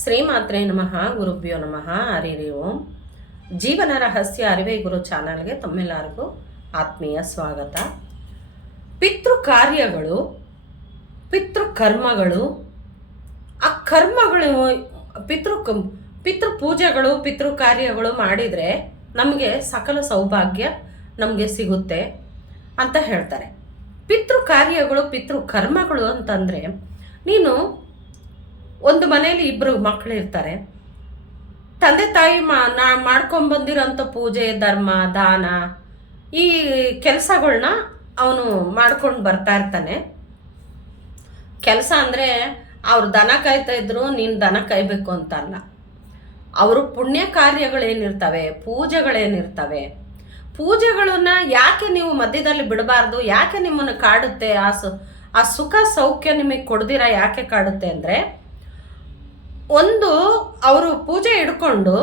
ಶ್ರೀಮಾತ್ರೆ ನಮಃ ಗುರುಭ್ಯೋ ನಮಃ ಹರಿ ಓಂ. ಜೀವನ ರಹಸ್ಯ ಅರಿವೇ ಗುರು ಚಾನಲ್ಗೆ ತಮ್ಮೆಲ್ಲರಿಗೂ ಆತ್ಮೀಯ ಸ್ವಾಗತ. ಪಿತೃ ಕಾರ್ಯಗಳು, ಪಿತೃ ಕರ್ಮಗಳು, ಆ ಕರ್ಮಗಳು ಪಿತೃ ಪೂಜೆಗಳು, ಪಿತೃ ಕಾರ್ಯಗಳು ಮಾಡಿದರೆ ನಮಗೆ ಸಕಲ ಸೌಭಾಗ್ಯ ನಮಗೆ ಸಿಗುತ್ತೆ ಅಂತ ಹೇಳ್ತಾರೆ. ಪಿತೃ ಕಾರ್ಯಗಳು, ಪಿತೃ ಕರ್ಮಗಳು ಅಂತಂದರೆ, ನೀನು ಒಂದು ಮನೆಯಲ್ಲಿ ಇಬ್ಬರು ಮಕ್ಕಳು ಇರ್ತಾರೆ. ತಂದೆ ತಾಯಿ ಮಾಡ್ಕೊಂಬಂದಿರೋಂಥ ಪೂಜೆ, ಧರ್ಮ, ದಾನ, ಈ ಕೆಲಸಗಳನ್ನ ಅವನು ಮಾಡ್ಕೊಂಡು ಬರ್ತಾ ಇರ್ತಾನೆ. ಕೆಲಸ ಅಂದರೆ ಅವ್ರು ದನ ಕಾಯ್ತಾ ಇದ್ರು, ನೀನು ದನ ಕಾಯ್ಬೇಕು ಅಂತ ಅಲ್ಲ. ಅವರು ಪುಣ್ಯ ಕಾರ್ಯಗಳೇನಿರ್ತವೆ, ಪೂಜೆಗಳೇನಿರ್ತವೆ, ಪೂಜೆಗಳನ್ನ ಯಾಕೆ ನೀವು ಮಧ್ಯದಲ್ಲಿ ಬಿಡಬಾರ್ದು, ಯಾಕೆ ನಿಮ್ಮನ್ನು ಕಾಡುತ್ತೆ, ಆ ಸುಖ ಸೌಖ್ಯ ನಿಮಗೆ ಕೊಡ್ದಿರ ಯಾಕೆ ಕಾಡುತ್ತೆ ಅಂದರೆ, ಒಂದು ಅವರು ಪೂಜೆ ಹಿಡ್ಕೊಂಡು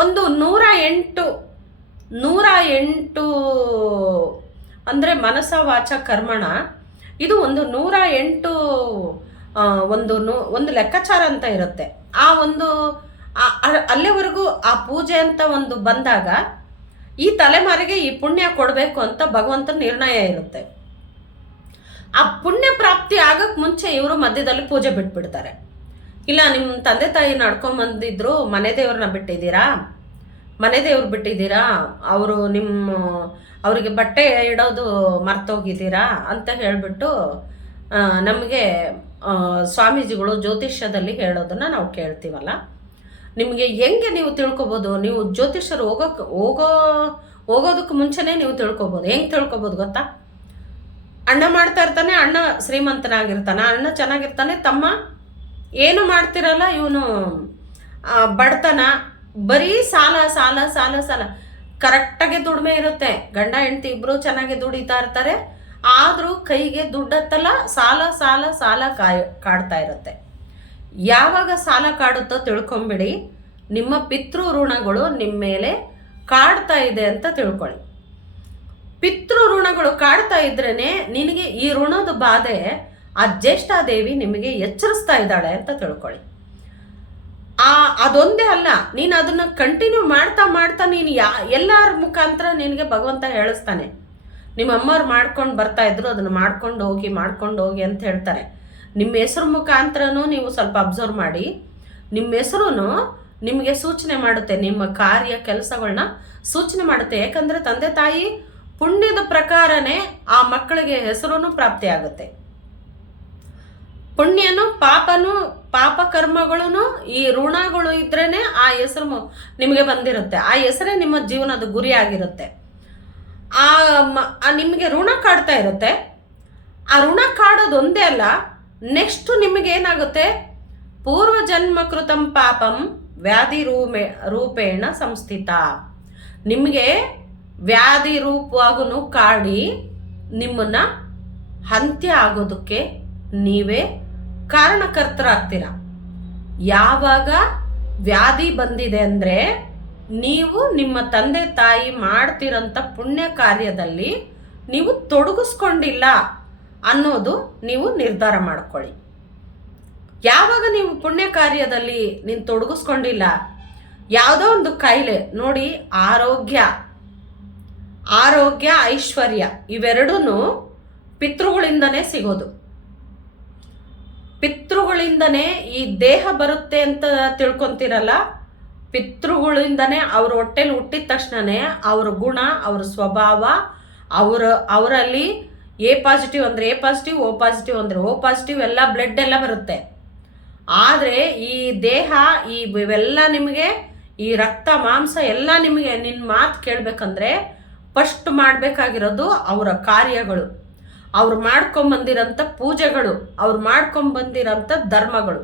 ಒಂದು 108 ಅಂದರೆ ಮನಸ ವಾಚ ಕರ್ಮಣ, ಇದು ಒಂದು 108 ಒಂದು ಲೆಕ್ಕಾಚಾರ ಅಂತ ಇರುತ್ತೆ. ಆ ಒಂದು ಅಲ್ಲಿವರೆಗೂ ಆ ಪೂಜೆ ಅಂತ ಒಂದು ಬಂದಾಗ ಈ ತಲೆಮಾರಿಗೆ ಈ ಪುಣ್ಯ ಕೊಡಬೇಕು ಅಂತ ಭಗವಂತನ ನಿರ್ಣಯ ಇರುತ್ತೆ. ಆ ಪುಣ್ಯ ಪ್ರಾಪ್ತಿ ಆಗಕ್ಕೆ ಮುಂಚೆ ಇವರು ಮಧ್ಯದಲ್ಲಿ ಪೂಜೆ ಬಿಟ್ಬಿಡ್ತಾರೆ. ಇಲ್ಲ, ನಿಮ್ಮ ತಂದೆ ತಾಯಿ ನಡ್ಕೊಂಬಂದಿದ್ರು, ಮನೆ ದೇವ್ರನ್ನ ಬಿಟ್ಟಿದ್ದೀರಾ, ಮನೆ ದೇವ್ರು ಬಿಟ್ಟಿದ್ದೀರಾ, ಅವರು ಅವರಿಗೆ ಬಟ್ಟೆ ಇಡೋದು ಮರ್ತೋಗಿದ್ದೀರಾ ಅಂತ ಹೇಳಿಬಿಟ್ಟು ನಮಗೆ ಸ್ವಾಮೀಜಿಗಳು ಜ್ಯೋತಿಷ್ಯದಲ್ಲಿ ಹೇಳೋದನ್ನು ನಾವು ಕೇಳ್ತೀವಲ್ಲ. ನಿಮಗೆ ಹೆಂಗೆ ನೀವು ತಿಳ್ಕೊಬೋದು? ನೀವು ಜ್ಯೋತಿಷ್ಯರು ಹೋಗೋದಕ್ಕೆ ಮುಂಚೆನೇ ನೀವು ತಿಳ್ಕೊಬೋದು. ಹೆಂಗೆ ತಿಳ್ಕೊಬೋದು ಗೊತ್ತಾ? ಅಣ್ಣ ಮಾಡ್ತಾ ಇರ್ತಾನೆ, ಅಣ್ಣ ಶ್ರೀಮಂತನಾಗಿರ್ತಾನೆ, ಅಣ್ಣ ಚೆನ್ನಾಗಿರ್ತಾನೆ, ತಮ್ಮ ಏನು ಮಾಡ್ತಿರಲ್ಲ, ಇವನು ಬಡತನ, ಬರೀ ಸಾಲ ಸಾಲ ಸಾಲ ಸಾಲ. ಕರೆಕ್ಟಾಗಿ ದುಡಿಮೆ ಇರುತ್ತೆ, ಗಂಡ ಹೆಂಡತಿ ಇಬ್ಬರು ಚೆನ್ನಾಗಿ ದುಡಿತಾ ಇರ್ತಾರೆ, ಆದರೂ ಕೈಗೆ ದುಡ್ಡತ್ತಲ್ಲ, ಸಾಲ ಸಾಲ ಸಾಲ ಕಾಡ್ತಾ ಇರುತ್ತೆ. ಯಾವಾಗ ಸಾಲ ಕಾಡುತ್ತೋ ತಿಳ್ಕೊಂಬಿಡಿ, ನಿಮ್ಮ ಪಿತೃ ಋಣಗಳು ನಿಮ್ಮ ಮೇಲೆ ಕಾಡ್ತಾ ಇದೆ ಅಂತ ತಿಳ್ಕೊಳ್ಳಿ. ಪಿತೃ ಋಣಗಳು ಕಾಡ್ತಾ ಇದ್ರೇ ನಿನಗೆ ಈ ಋಣದ ಬಾಧೆ ಆ ಜ್ಯೇಷ್ಠಾದೇವಿ ನಿಮಗೆ ಎಚ್ಚರಿಸ್ತಾ ಇದ್ದಾಳೆ ಅಂತ ತಿಳ್ಕೊಳ್ಳಿ. ಅದೊಂದೇ ಅಲ್ಲ, ನೀನು ಅದನ್ನು ಕಂಟಿನ್ಯೂ ಮಾಡ್ತಾ ಮಾಡ್ತಾ ನೀನು ಎಲ್ಲರ ಮುಖಾಂತರ ನಿನಗೆ ಭಗವಂತ ಹೇಳಿಸ್ತಾನೆ. ನಿಮ್ಮ ಅಮ್ಮವ್ರು ಮಾಡ್ಕೊಂಡು ಬರ್ತಾ ಇದ್ರು, ಅದನ್ನು ಮಾಡ್ಕೊಂಡು ಹೋಗಿ ಅಂತ ಹೇಳ್ತಾರೆ. ನಿಮ್ಮ ಹೆಸರು ಮುಖಾಂತರನೂ ನೀವು ಸ್ವಲ್ಪ ಅಬ್ಸರ್ವ್ ಮಾಡಿ. ನಿಮ್ಮ ಹೆಸರು ನಿಮಗೆ ಸೂಚನೆ ಮಾಡುತ್ತೆ, ನಿಮ್ಮ ಕಾರ್ಯ ಕೆಲಸಗಳನ್ನ ಸೂಚನೆ ಮಾಡುತ್ತೆ. ಯಾಕಂದರೆ ತಂದೆ ತಾಯಿ ಪುಣ್ಯದ ಪ್ರಕಾರನೇ ಆ ಮಕ್ಕಳಿಗೆ ಹೆಸರು ಪ್ರಾಪ್ತಿ ಆಗುತ್ತೆ. ಪುಣ್ಯನು ಪಾಪನು, ಪಾಪ ಕರ್ಮಗಳು, ಈ ಋಣಗಳು ಇದ್ರೇ ಆ ಹೆಸರು ನಿಮಗೆ ಬಂದಿರುತ್ತೆ. ಆ ಹೆಸರೇ ನಿಮ್ಮ ಜೀವನದ ಗುರಿಯಾಗಿರುತ್ತೆ. ನಿಮಗೆ ಋಣ ಕಾಡ್ತಾ ಇರುತ್ತೆ. ಆ ಋಣ ಕಾಡೋದು ಒಂದೇ ಅಲ್ಲ, ನೆಕ್ಸ್ಟ್ ನಿಮಗೆ ಏನಾಗುತ್ತೆ, ಪೂರ್ವಜನ್ಮ ಕೃತಂ ಪಾಪಂ ವ್ಯಾಧಿ ರೂಪೇಣ ಸಂಸ್ಥಿತ. ನಿಮಗೆ ವ್ಯಾಧಿ ರೂಪವಾಗೂ ಕಾಡಿ ನಿಮ್ಮನ್ನ ಅಂತ್ಯ ಆಗೋದಕ್ಕೆ ನೀವೇ ಕಾರಣಕರ್ತರಾಗ್ತೀರ. ಯಾವಾಗ ವ್ಯಾಧಿ ಬಂದಿದೆ ಅಂದರೆ, ನೀವು ನಿಮ್ಮ ತಂದೆ ತಾಯಿ ಮಾಡ್ತಿರೋಂಥ ಪುಣ್ಯ ಕಾರ್ಯದಲ್ಲಿ ನೀವು ತೊಡಗಿಸ್ಕೊಂಡಿಲ್ಲ ಅನ್ನೋದು ನೀವು ನಿರ್ಧಾರ ಮಾಡ್ಕೊಳ್ಳಿ. ಯಾವಾಗ ನೀವು ಪುಣ್ಯ ಕಾರ್ಯದಲ್ಲಿ ನೀನು ತೊಡಗಿಸ್ಕೊಂಡಿಲ್ಲ, ಯಾವುದೋ ಒಂದು ಕಾಯಿಲೆ ನೋಡಿ, ಆರೋಗ್ಯ ಐಶ್ವರ್ಯ ಇವೆರಡೂ ಪಿತೃಗಳಿಂದನೇ ಸಿಗೋದು. ಪಿತೃಗಳಿಂದನೇ ಈ ದೇಹ ಬರುತ್ತೆ ಅಂತ ತಿಳ್ಕೊತಿರಲ್ಲ, ಪಿತೃಗಳಿಂದನೇ ಅವ್ರ ಹೊಟ್ಟೆಲಿ ಹುಟ್ಟಿದ ತಕ್ಷಣವೇ ಅವ್ರ ಗುಣ, ಅವ್ರ ಸ್ವಭಾವ, ಅವರಲ್ಲಿ ಎ ಪಾಸಿಟಿವ್ ಅಂದರೆ ಎ ಪಾಸಿಟಿವ್, ಓ ಪಾಸಿಟಿವ್ ಅಂದರೆ ಓ ಪಾಸಿಟಿವ್, ಎಲ್ಲ ಬ್ಲಡ್ ಎಲ್ಲ ಬರುತ್ತೆ. ಆದರೆ ಈ ದೇಹ ಇವೆಲ್ಲ ನಿಮಗೆ, ಈ ರಕ್ತ ಮಾಂಸ ಎಲ್ಲ ನಿಮಗೆ, ನಿನ್ನ ಮಾತು ಕೇಳಬೇಕಂದ್ರೆ ಫಸ್ಟ್ ಮಾಡಬೇಕಾಗಿರೋದು ಅವರ ಕಾರ್ಯಗಳು, ಅವ್ರು ಮಾಡ್ಕೊಂಬಂದಿರೋಂಥ ಪೂಜೆಗಳು, ಅವ್ರು ಮಾಡ್ಕೊಂಬಂದಿರೋಂಥ ಧರ್ಮಗಳು.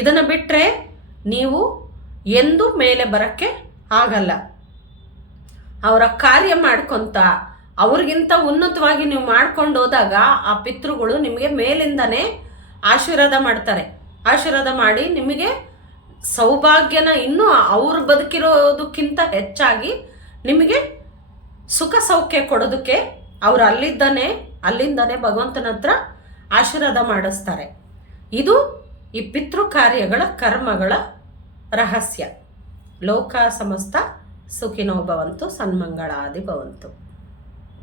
ಇದನ್ನು ಬಿಟ್ಟರೆ ನೀವು ಎಂದೂ ಮೇಲೆ ಬರೋಕ್ಕೆ ಆಗಲ್ಲ. ಅವರ ಕಾರ್ಯ ಮಾಡ್ಕೊತ ಅವ್ರಿಗಿಂತ ಉನ್ನತವಾಗಿ ನೀವು ಮಾಡ್ಕೊಂಡು ಹೋದಾಗ ಆ ಪಿತೃಗಳು ನಿಮಗೆ ಮೇಲಿಂದನೇ ಆಶೀರ್ವಾದ ಮಾಡ್ತಾರೆ. ಆಶೀರ್ವಾದ ಮಾಡಿ ನಿಮಗೆ ಸೌಭಾಗ್ಯನ ಇನ್ನೂ ಅವ್ರು ಬದುಕಿರೋದಕ್ಕಿಂತ ಹೆಚ್ಚಾಗಿ ನಿಮಗೆ ಸುಖ ಸೌಖ್ಯ ಕೊಡೋದಕ್ಕೆ ಅವರು ಅಲ್ಲಿಂದನೇ ಭಗವಂತನ ಹತ್ರ ಆಶೀರ್ವಾದ ಮಾಡಿಸ್ತಾರೆ. ಇದು ಈ ಪಿತೃ ಕಾರ್ಯಗಳ ಕರ್ಮಗಳ ರಹಸ್ಯ. ಲೋಕ ಸಮಸ್ತ ಸುಖಿನೋ ಭವಂತು, ಸನ್ಮಂಗಳಾದಿ ಭವಂತು.